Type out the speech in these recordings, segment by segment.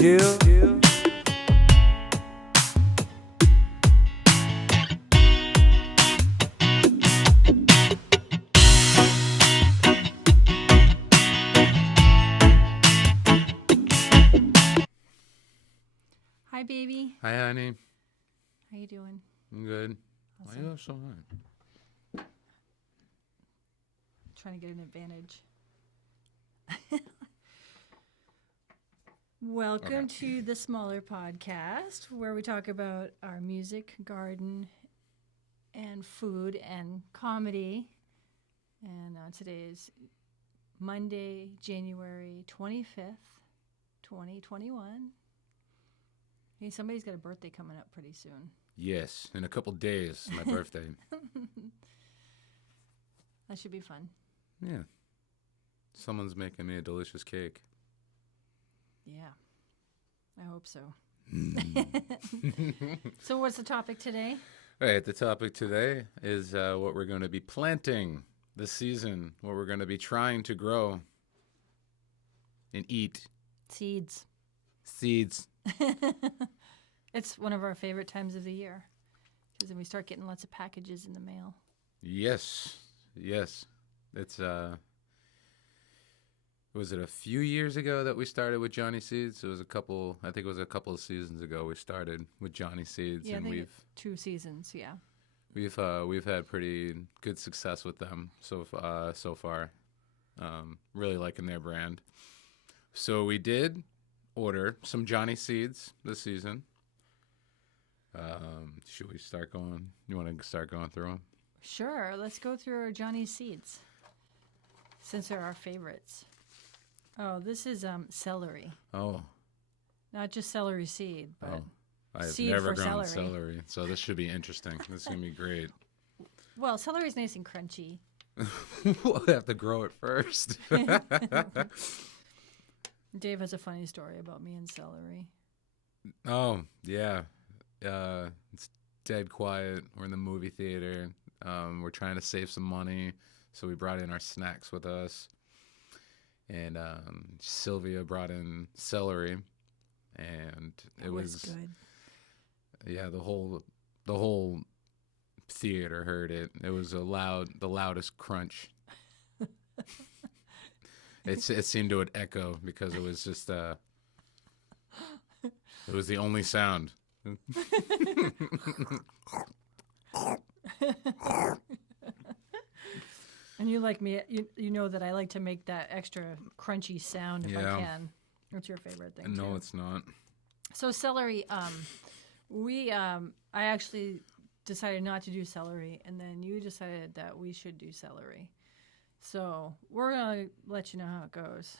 Yeah. Hi, baby. Hi, honey. How you doing? I'm good. Why Awesome. you so high? Trying to get an advantage. Welcome to the Smaller Podcast, where we talk about our music, garden, and food and comedy. And today is Monday, January 25th, 2021. Hey, somebody's got a birthday coming up pretty soon. Yes, in a couple days, my birthday. That should be fun. Yeah. Someone's making me a delicious cake. Yeah, I hope so. So what's the topic today? All right, the topic today is what we're going to be planting this season, what we're going to be trying to grow and eat. Seeds. Seeds. It's one of our favorite times of the year because then we start getting lots of packages in the mail. Yes. Yes. It's, was it a few years ago that we started with Johnny Seeds? I think it was a couple of seasons ago we started with Johnny Seeds. Yeah, and I think 2 seasons, yeah. We've had pretty good success with them so far. Really liking their brand. So we did order some Johnny Seeds this season. Should we start going? You want to start going through them? Sure, let's go through our Johnny Seeds since they're our favorites. Oh, this is celery. Oh. Not just celery seed, but I've seed never for grown celery. So this should be interesting. This is going to be great. Well, celery's nice and crunchy. We'll have to grow it first. Dave has a funny story about me and celery. Oh, yeah. It's dead quiet. We're in the movie theater. We're trying to save some money, so we brought in our snacks with us. And Sylvia brought in celery, and it was good. Yeah, the whole theater heard it. It was the loudest crunch. It seemed to echo because it was just it was the only sound. And you like me, you know that I like to make that extra crunchy sound if I can. What's your favorite thing? No, too? it's not. So celery, I actually decided not to do celery, and then you decided that we should do celery. So we're gonna let you know how it goes.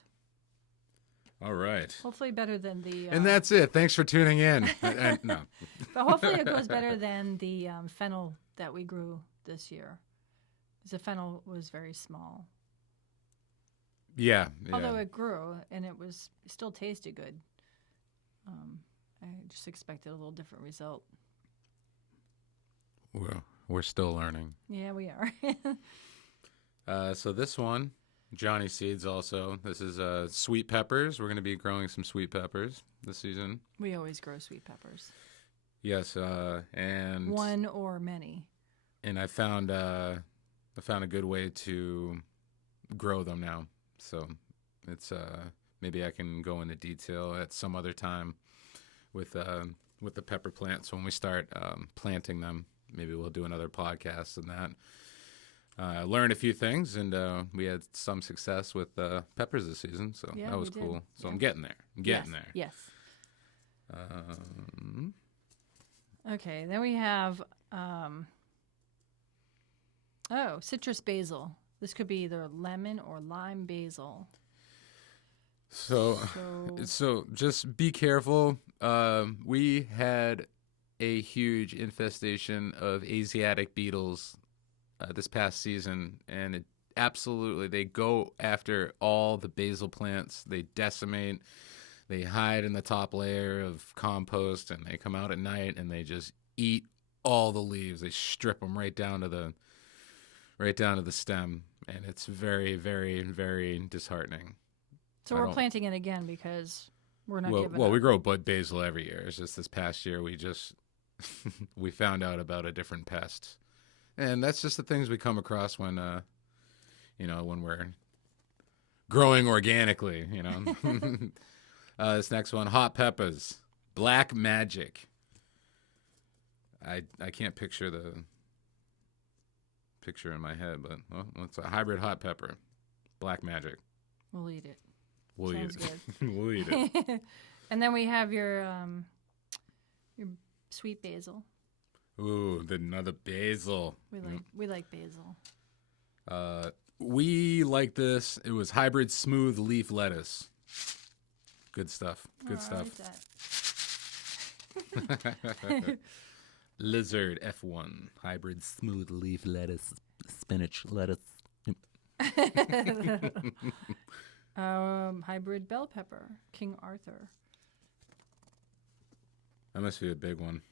All right. Hopefully better than the. And that's it. Thanks for tuning in. No. But hopefully it goes better than the fennel that we grew this year. Because the fennel was very small. Yeah. Although it grew and it still tasted good. I just expected a little different result. We're still learning. Yeah, we are. So this one, Johnny Seeds also. This is sweet peppers. We're going to be growing some sweet peppers this season. We always grow sweet peppers. Yes, and one or many. And I found a good way to grow them now. So it's maybe I can go into detail at some other time with the pepper plants when we start planting them. Maybe we'll do another podcast on that. Learned a few things, and we had some success with peppers this season, so yeah, that was cool. So I'm getting there. There. Yes. Okay, then we have citrus basil. This could be either lemon or lime basil. So just be careful. We had a huge infestation of Asiatic beetles this past season, and they go after all the basil plants. They decimate. They hide in the top layer of compost, and they come out at night and they just eat all the leaves. They strip them right down to the stem, and it's very, very, very disheartening. So we're planting it again because We're not Well, giving well, up. we grow basil every year. It's just this past year we just we found out about a different pest, and that's just the things we come across when when we're growing organically. This next one, hot peppers, black magic. I can't picture the picture in my head, but it's a hybrid hot pepper, black magic. We'll eat it. We'll Sounds eat it. good. We'll eat it. And then we have your sweet basil. Ooh, another basil. We like basil. We like this. It was hybrid smooth leaf lettuce. Good stuff. Good I stuff. like that. Lizard F1 hybrid smooth leaf lettuce, spinach lettuce. Hybrid bell pepper, King Arthur. That must be a big one.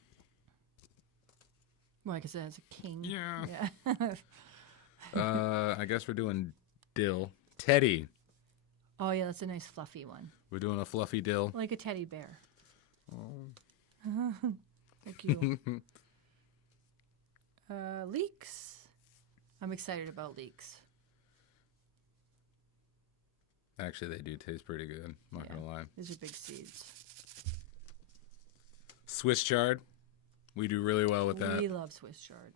Well, like I said, it's a king. Yeah. Yeah. I guess we're doing dill. Teddy. Oh yeah, that's a nice fluffy one, We're doing a fluffy dill. like a teddy bear. Oh. Like you. Leeks. I'm excited about leeks. Actually, they do taste pretty good. Not Yeah. gonna lie. These are big seeds. Swiss chard. We do really well with that. We love Swiss chard.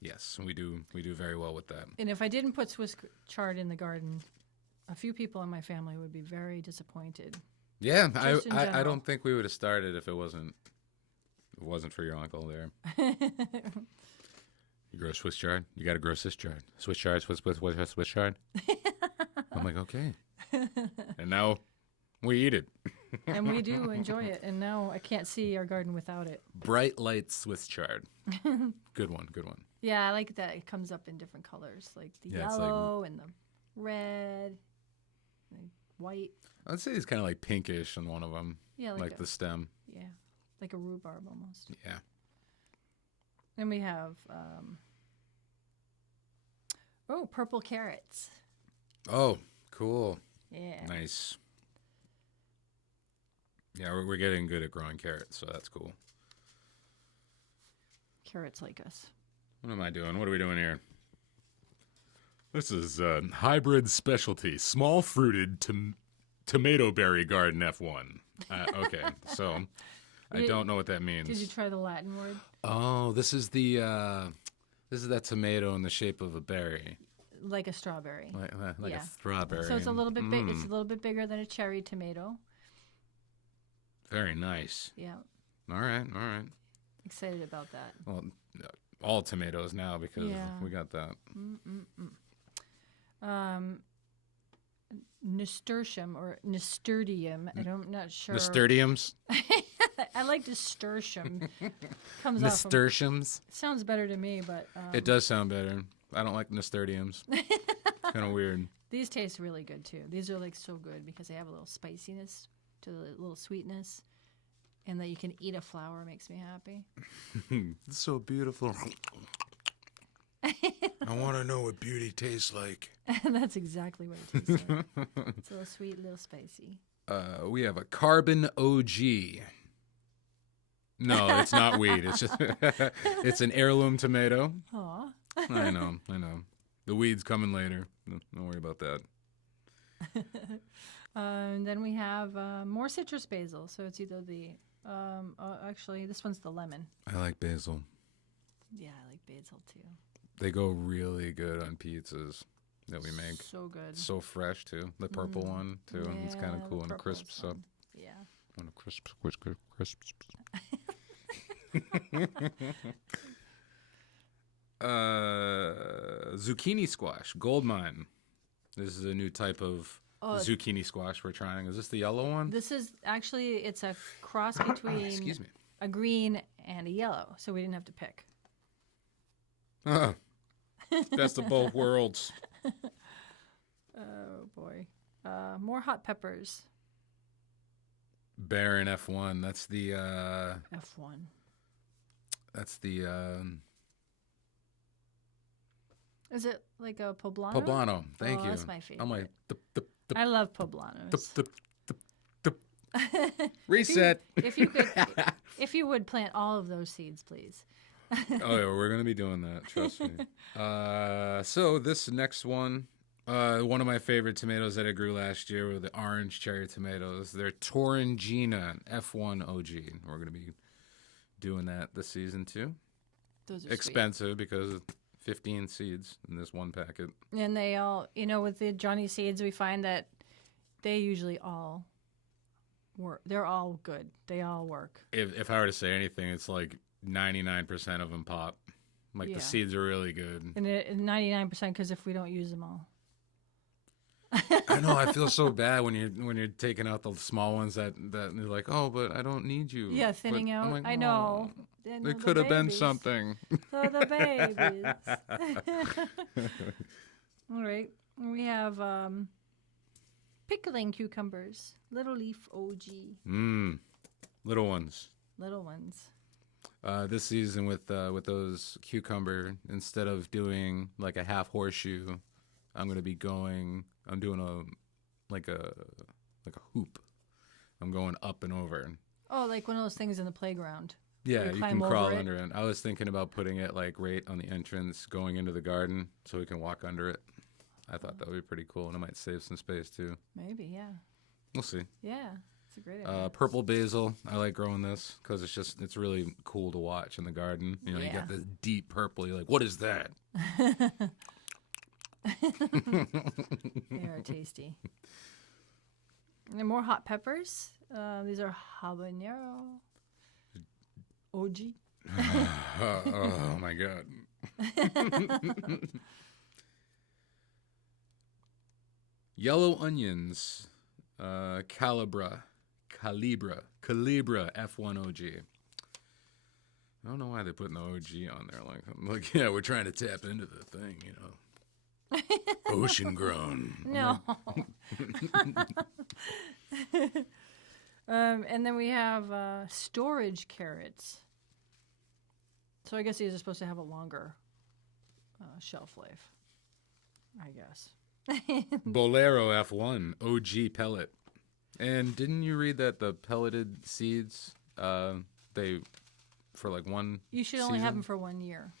Yes, we do. We do very well with that. And if I didn't put Swiss chard in the garden, a few people in my family would be very disappointed. Yeah, Just in I general. don't think we would have started if it wasn't for your uncle there. You grow Swiss chard. You got to grow Swiss chard. Swiss chard. Swiss chard. I'm like, okay. And now we eat it. And we do enjoy it. And now I can't see our garden without it. Bright light Swiss chard. Good one. Good one. Yeah, I like that. It comes up in different colors, like the Yeah, it's like- yellow and the red, the white. I'd say it's kind of like pinkish on one of them, Yeah, like the stem. yeah, like a rhubarb almost. Yeah. Then we have purple carrots. Oh, cool. Yeah. Nice. Yeah, we're getting good at growing carrots, so that's cool. Carrots like us. What am I doing? What are we doing here? This is hybrid specialty, small fruited tomato berry garden F1. Okay, so I don't know what that means. Did you try the Latin word? Oh, this is that tomato in the shape of a berry, Like a strawberry. like Yeah. a strawberry. So it's a little bit big. It's a Mm, little bit bigger than a cherry tomato. very nice. Yeah. All right. Excited about that. Well, all tomatoes now because Yeah. we got that. Nasturtium or nasturtium. I'm not sure. Nasturtiums. I like nasturtium. Comes off. Nasturtiums. Sounds better to me, but It does sound better. I don't like nasturtiums. Kind of weird. these taste really good too. These are like so good because they have a little spiciness to the little sweetness, and that you can eat a flower makes me happy. It's so beautiful. I want to know what beauty tastes like. And that's exactly what it tastes like. It's a little sweet, a little spicy. We have a carbon OG. No, it's not weed. It's just it's an heirloom tomato. Aw. I know. The weed's coming later. Don't worry about that. And then we have more citrus basil. So it's either the, actually, this one's the lemon. I like basil. Yeah, I like basil too. They go really good on pizzas that we make. So good. So fresh too. The purple one too. It's kind Yeah, of cool the and purple is crisps up. fun. Yeah. When it crisps. Zucchini squash, gold mine. This is a new type of zucchini squash we're trying. Is this the yellow one? This is actually, it's a cross between Excuse me. a green and a yellow. So we didn't have to pick. Best of both worlds. Oh boy. More hot peppers. Baron F1. That's the F1. that's the Is it like a poblano? poblano. Thank Oh, you. that's my favorite. I'm like I love poblanos. Reset. If you would plant all of those seeds, please. Oh yeah, we're gonna be doing that. Trust me. So this next one, one of my favorite tomatoes that I grew last year were the orange cherry tomatoes. They're Torrangina F1 OG. We're gonna be doing that this season too. Those are expensive because of 15 seeds in this one packet. And they all, with the Johnny seeds, we find that they usually all work. They're all good. They all work. If I were to say anything, it's like 99% of them pop. Like the seeds are really good. And 99% because if we don't use them all. I know. I feel so bad when you're taking out the small ones that you're like, oh, but I don't need you. Yeah, thinning out. Like, I know. It could have been something. So the babies. All right. We have pickling cucumbers. Little leaf OG. Little ones. Little ones. This season with those cucumber, instead of doing like a half horseshoe, I'm doing a hoop. I'm going up and over. Oh, like one of those things in the playground. Yeah, you can crawl under it. I was thinking about putting it like right on the entrance going into the garden so we can walk under it. I thought that would be pretty cool, and it might save some space too. Maybe, yeah. We'll see. Yeah, it's a great idea. Purple basil. I like growing this because it's really cool to watch in the garden. You get this deep purple. You're like, what is that? They are tasty. And more hot peppers. These are habanero. OG. Oh my God. Yellow onions. Calibra F1 OG. I don't know why they're putting the OG on there. Like, yeah, we're trying to tap into the thing, Ocean grown. No. And then we have storage carrots. So I guess these are supposed to have a longer shelf life, I guess. Bolero F1 OG pellet. And didn't you read that the pelleted seeds, they for like one You should only have them for 1 year.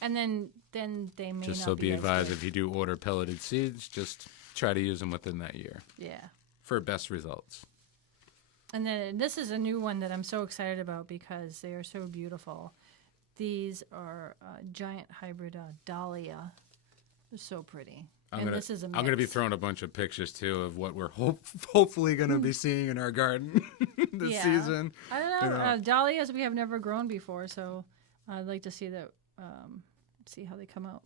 And then they may just not so be as advised, good. if you do order pelleted seeds, just try to use them within that year. Yeah. For best results. And then this is a new one that I'm so excited about because they are so beautiful. These are giant hybrid dahlia. They're so pretty. This is a mix. I'm going to be throwing a bunch of pictures, too, of what we're hopefully going to be seeing in our garden this season. I don't know. Dahlias we have never grown before, so I'd like to see that. See how they come out.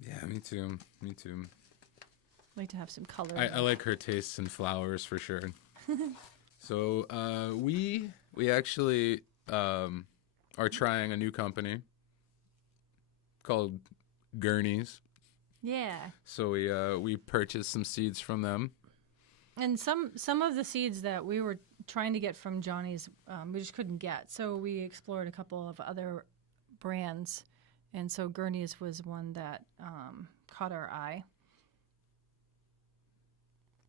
Yeah, me too. I'd like to have some color. I like her tastes in flowers for sure. So we actually are trying a new company called Gurney's. Yeah. So we purchased some seeds from them. And some of the seeds that we were trying to get from Johnny's, we just couldn't get. So we explored a couple of other brands. And so Gurney's was one that caught our eye.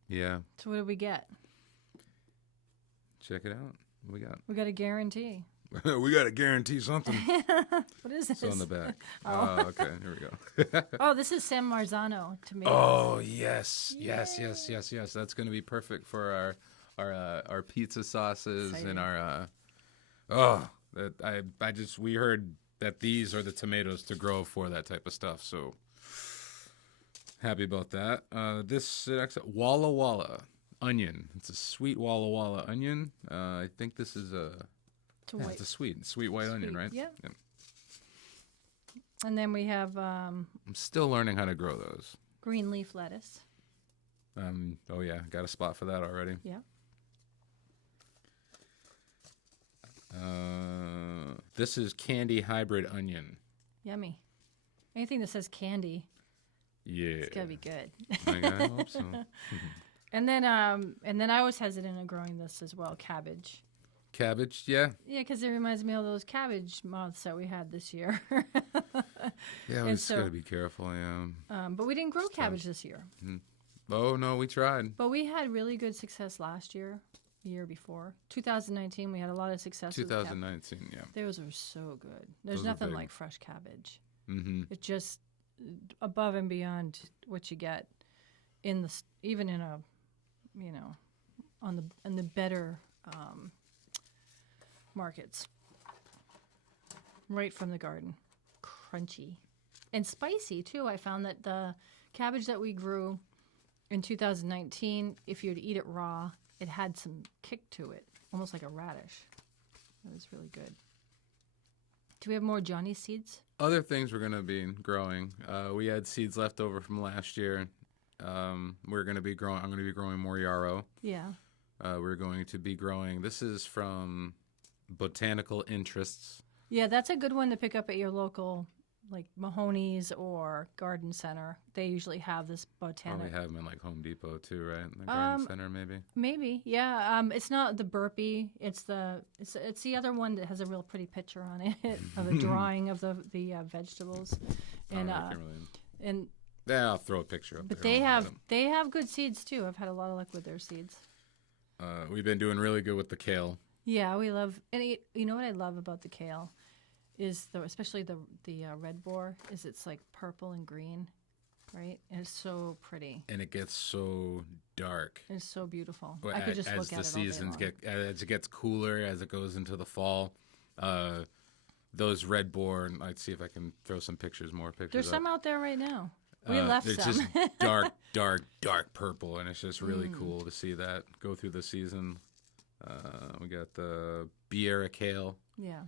Yeah. So what did we get? Check it out. What we got? We got a guarantee. We got to guarantee something. What is this? It's on the back. Oh, okay. Here we go. Oh, this is San Marzano tomatoes. Oh, yes. Yes. That's going to be perfect for our pizza sauces. Exciting. And our we heard that these are the tomatoes to grow for that type of stuff. So happy about that. Walla Walla onion. It's a sweet Walla Walla onion. I think this is it's a sweet white onion, right? Yeah. Yep. And then we have I'm still learning how to grow those. Green leaf lettuce. Oh yeah, got a spot for that already. Yeah. This is candy hybrid onion. Yummy. Anything that says candy. Yeah. It's gotta be good. I hope so. And then I was hesitant on growing this as well, cabbage. Cabbage, yeah. Yeah, because it reminds me of those cabbage moths that we had this year. Yeah, we just gotta be careful. Yeah. But we didn't grow cabbage this year. Oh no, we tried. But we had really good success last year. year before. 2019, we had a lot of success with 2019, yeah. Those were so good. There's Those are nothing big. like fresh cabbage. Mm-hmm. It's just above and beyond what you get in the even in a in the better markets, right from the garden, crunchy and spicy too. I found that the cabbage that we grew in 2019, if you'd eat it raw, it had some kick to it, almost like a radish. It was really good. Do we have more Johnny seeds? Other things we're going to be growing. We had seeds left over from last year. We're going to be growing. I'm going to be growing more yarrow. Yeah. We're going to be growing. This is from Botanical Interests. Yeah, that's a good one to pick up at your local, like Mahoney's or Garden Center. They usually have this botanic. Probably have them in like Home Depot too, right? The Garden Center, maybe. Maybe, yeah. It's not the burpee. It's the other one that has a real pretty picture on it of a drawing of the vegetables, and I can't really... and yeah, I'll throw a picture up. but there. they have good seeds too. I've had a lot of luck with their seeds. We've been doing really good with the kale. Yeah, we love, and you know what I love about the kale is especially the red boar is it's like purple and green, right? And it's so pretty. And it gets so dark. It's so beautiful. Well, I could just look as at the it all day seasons long. as it gets cooler, as it goes into the fall. Those red boar, I'd see if I can throw some more pictures. There's up. some out there right now. We left it's some. just dark purple, and it's just really cool to see that go through the season. We got the Biera kale, Yeah.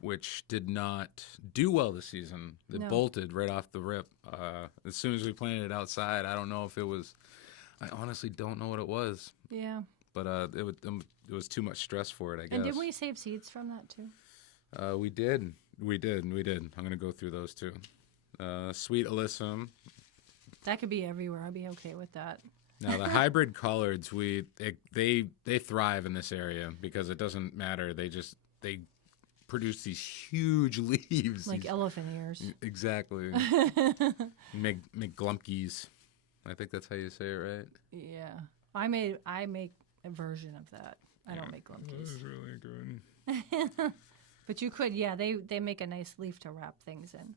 which did not do well this season. It No. bolted right off the rip. As soon as we planted it outside, I don't know if it was. I honestly don't know what it was, Yeah. but it was too much stress for it, I guess. And didn't we save seeds from that too? We did. I'm gonna go through those too. Sweet alyssum. That could be everywhere. I'd be okay with that. Now the hybrid collards, they thrive in this area because it doesn't matter. They produce these huge leaves, Like these- elephant ears. exactly. Make glumpkies. I think that's how you say it, right? Yeah. I make a version of that. I don't make lumpkies. really good. But you could, yeah, they make a nice leaf to wrap things in.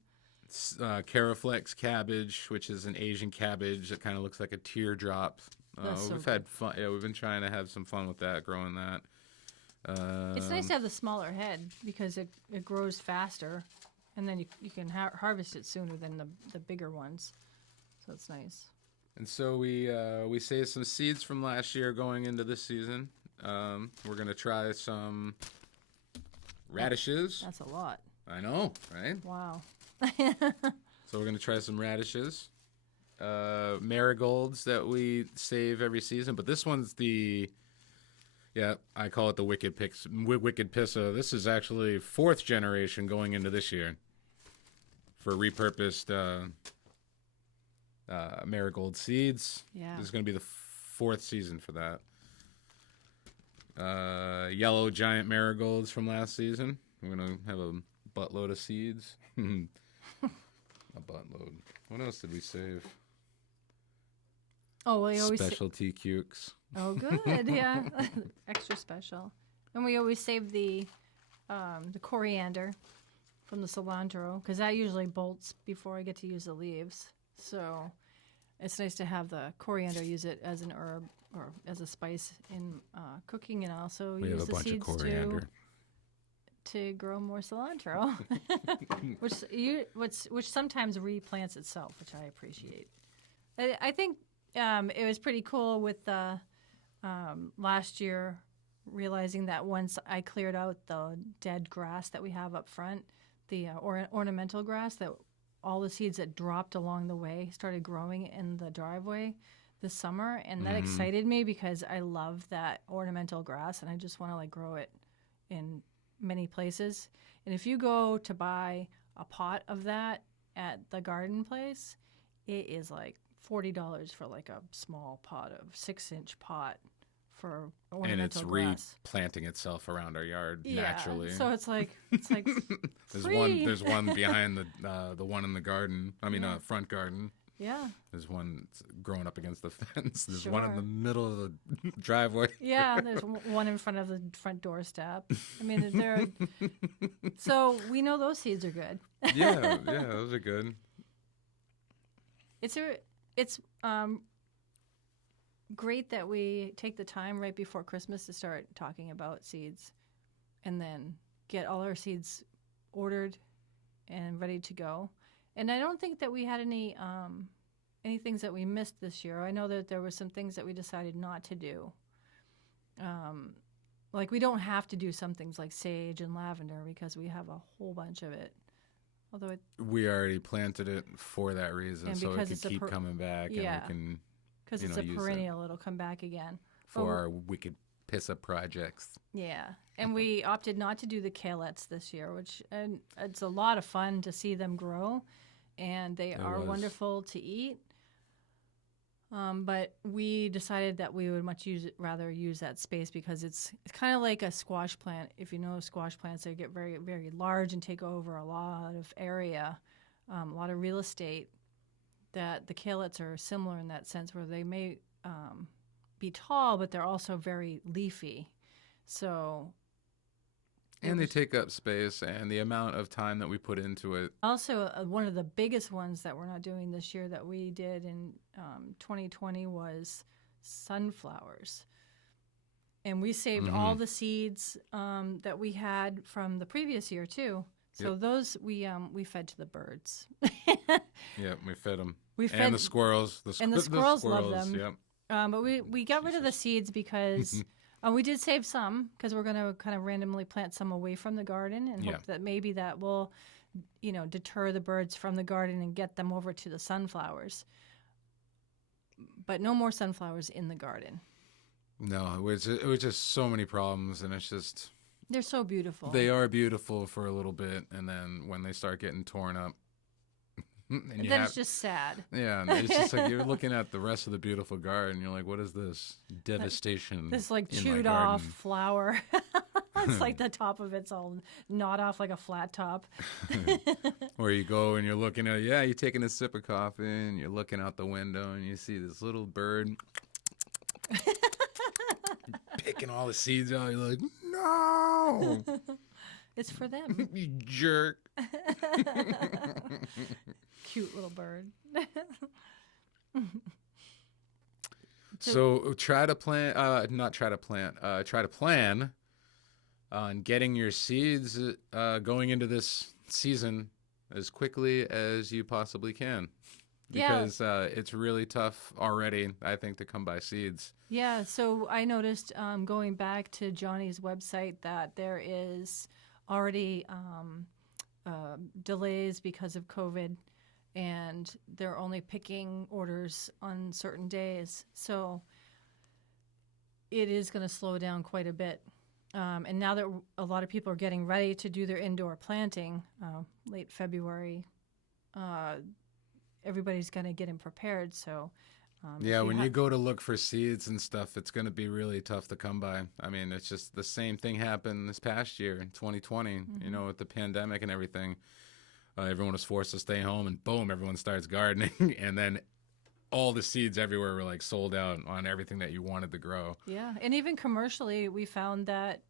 Caraflex cabbage, which is an Asian cabbage that kind of looks like a teardrop. That's so We've had fun. Yeah, we've been trying to have some fun with that, growing that. It's nice to have the smaller head because it grows faster, and then you can harvest it sooner than the bigger ones. So it's nice. And so we saved some seeds from last year going into this season. We're gonna try some radishes. That's a lot. I know, right? Wow. So we're gonna try some radishes, marigolds that we save every season. But this one's I call it the wicked pissa. This is actually 4th generation going into this year for repurposed marigold seeds. Yeah. This is gonna be the 4th season for that. Yellow giant marigolds from last season. We're gonna have a buttload of seeds. A buttload. What else did we save? Oh, we always Specialty cukes. Oh, good. Yeah. Extra special. And we always save the coriander from the cilantro because that usually bolts before I get to use the leaves. So it's nice to have the coriander, use it as an herb or as a spice in cooking, and also We use have a the bunch of seeds coriander. to grow more cilantro, which sometimes replants itself, which I appreciate. I think it was pretty cool with the last year realizing that once I cleared out the dead grass that we have up front, the ornamental grass, that all the seeds that dropped along the way started growing in the driveway this summer, and that excited me because I love that ornamental grass and I just want to like grow it in many places. And if you go to buy a pot of that at the garden place, it is like $40 for like a small pot of 6-inch pot for ornamental And it's grass. replanting itself around our yard naturally. So it's like There's free. one behind the one in the garden. I mean, front garden. Yeah. There's one growing up against the fence. There's Sure. one in the middle of the driveway. Yeah, there's one in front of the front doorstep. I mean, they're so we know those seeds are good. Yeah, those are good. It's great that we take the time right before Christmas to start talking about seeds, and then get all our seeds ordered and ready to go. And I don't think that we had any things that we missed this year. I know that there were some things that we decided not to do. Like we don't have to do some things like sage and lavender because we have a whole bunch of it. Although we already planted it for that reason, and so it because can keep coming back, yeah, and we can, because it's a perennial, it'll come back again for our wicked pissa projects. Yeah, and we opted not to do the kalettes this year, which and it's a lot of fun to see them grow, and they are wonderful to eat. But we decided that we would rather use that space because it's kind of like a squash plant. If you know squash plants, they get very, very large and take over a lot of area, a lot of real estate. That the kalettes are similar in that sense, where they may be tall, but they're also very leafy. So. And they take up space, and the amount of time that we put into it. Also, one of the biggest ones that we're not doing this year that we did in 2020 was sunflowers. And we saved all the seeds that we had from the previous year, too. So those we fed to the birds. Yeah, we fed them. And the squirrels. The squirrels love them. Yep. But we got rid of the seeds because... we did save some because we're going to kind of randomly plant some away from the garden and hope that maybe that will, deter the birds from the garden and get them over to the sunflowers. But no more sunflowers in the garden. No, it was just so many problems, and it's just... They're so beautiful. They are beautiful for a little bit, and then when they start getting torn up... And then it's just sad. Yeah, and it's just like you're looking at the rest of the beautiful garden. You're like, what is this devastation? This like chewed off flower. It's like the top of it's all gnawed off like a flat top. Or you go and you're looking at, you're taking a sip of coffee and you're looking out the window and you see this little bird picking all the seeds out. You're like, no. It's for them. You jerk. Cute little bird. So try to plan on getting your seeds going into this season as quickly as you possibly can. Because it's really tough already, I think, to come by seeds. Yeah, so I noticed going back to Johnny's website that there is already delays because of COVID, and they're only picking orders on certain days. So it is going to slow down quite a bit. And now that a lot of people are getting ready to do their indoor planting, late February, everybody's going to get in prepared. So when you go to look for seeds and stuff, it's going to be really tough to come by. I mean, it's just the same thing happened this past year in 2020, with the pandemic and everything. Everyone was forced to stay home, and boom, everyone starts gardening. And then all the seeds everywhere were like sold out on everything that you wanted to grow. Yeah, and even commercially, we found that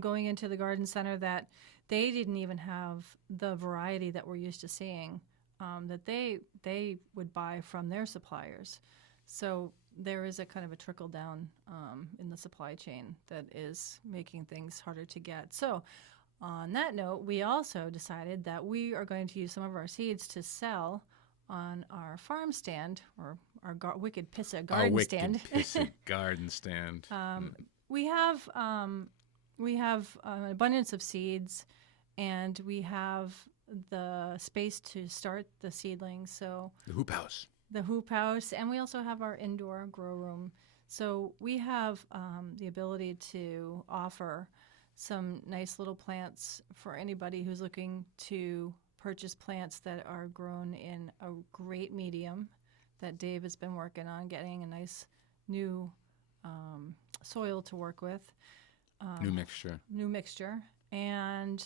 going into the garden center that they didn't even have the variety that we're used to seeing that they would buy from their suppliers. So there is a kind of a trickle down in the supply chain that is making things harder to get. So on that note, we also decided that we are going to use some of our seeds to sell on our farm stand, or our Wicked Pissa garden stand. Pissa garden stand. We have an abundance of seeds, and we have the space to start the seedlings. So the hoop house. The hoop house, and we also have our indoor grow room. So we have the ability to offer some nice little plants for anybody who's looking to purchase plants that are grown in a great medium that Dave has been working on, getting a nice new soil to work with. New mixture. And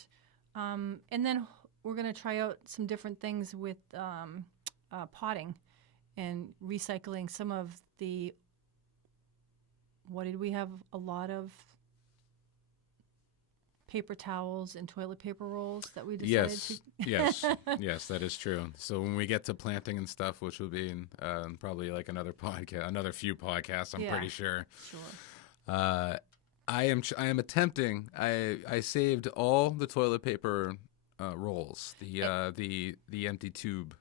then we're going to try out some different things with potting. and recycling some of the, what did we have? A lot of paper towels and toilet paper rolls that we decided to. Yes, that is true. So when we get to planting and stuff, which will be in, probably like another few podcasts, I'm pretty sure. Sure. I am attempting. I saved all the toilet paper rolls, the empty tube.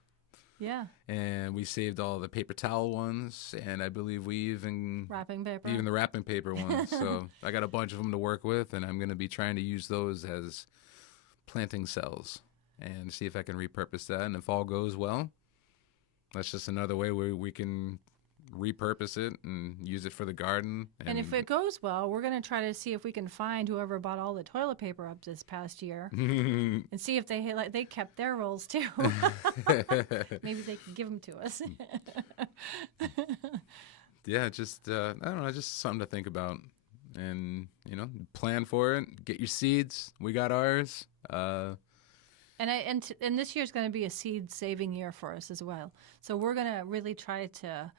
Yeah. And we saved all the paper towel ones, and I believe we even the wrapping paper ones. So I got a bunch of them to work with, and I'm going to be trying to use those as planting cells and see if I can repurpose that. And if all goes well, that's just another way where we can repurpose it and use it for the garden. And if it goes well, we're going to try to see if we can find whoever bought all the toilet paper up this past year and see if they kept their rolls too. Maybe they could give them to us. Yeah, just I don't know, just something to think about, and plan for it. Get your seeds. We got ours. And this year's going to be a seed saving year for us as well. So we're going to really try to.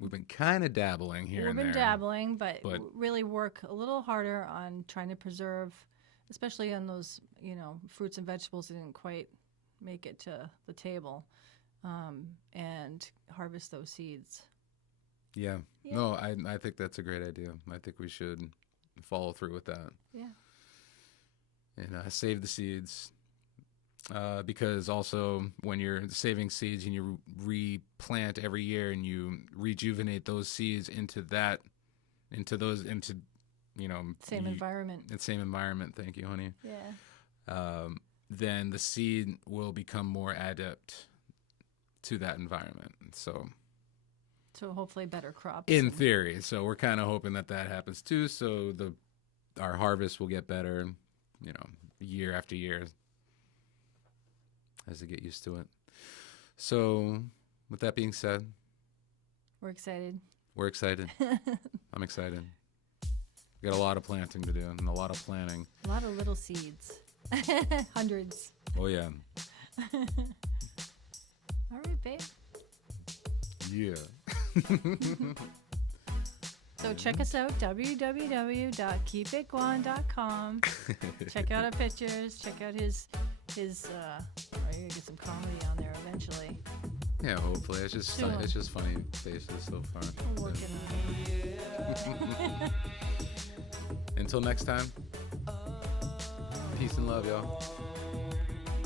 We've been kind of dabbling here and there. We've been dabbling, but really work a little harder on trying to preserve, especially on those, fruits and vegetables that didn't quite make it to the table, and harvest those seeds. Yeah. No, I think that's a great idea. I think we should follow through with that. Yeah. And save the seeds. Because also when you're saving seeds and you replant every year and you rejuvenate those seeds into same environment. Same environment. Thank you, honey. Yeah. Then the seed will become more adept to that environment. So hopefully better crops. In theory. So we're kind of hoping that happens too. So our harvest will get better, year after year, as they get used to it. So, with that being said, we're excited. I'm excited. We got a lot of planting to do and a lot of planning. A lot of little seeds. Hundreds. Oh, yeah. All right, babe. Yeah. So check us out, www.keepitgwaan.com. Check out our pictures. Check out his you're gonna get some comedy on there eventually. Yeah, hopefully. It's just funny faces so far. We're working on it. Until next time, peace and love, y'all.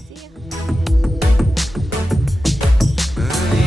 See ya.